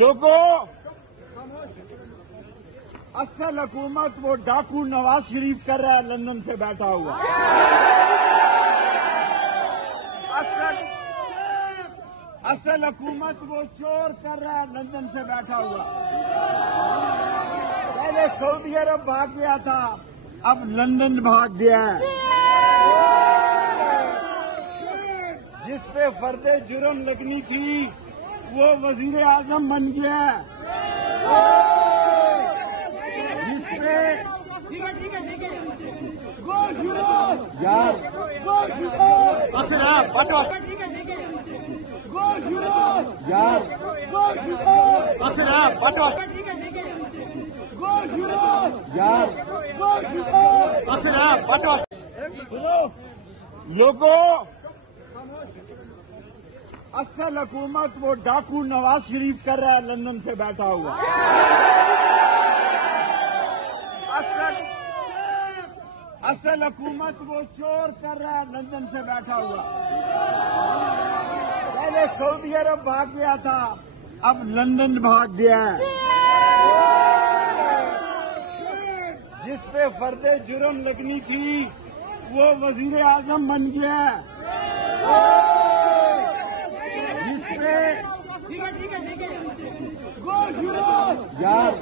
लोगों, असल हुकूमत वो डाकू नवाज शरीफ कर रहा है लंदन से बैठा हुआ। असल हुकूमत वो चोर कर रहा है लंदन से बैठा हुआ। पहले सऊदी अरब भाग गया था, अब लंदन भाग गया है। जिस पे फर्दे जुर्म लगनी थी वो वजीर आजम बन गया। जिसपे यार यार लोगों, असल हुकूमत वो डाकू नवाज शरीफ कर रहा है लंदन से बैठा हुआ। असल हुकूमत वो चोर कर रहा है लंदन से बैठा हुआ। पहले सऊदी अरब भाग गया था, अब लंदन भाग गया है। जिस पे फर्दे जुर्म लगनी थी वो वजीर आजम बन गया। जिसपे यार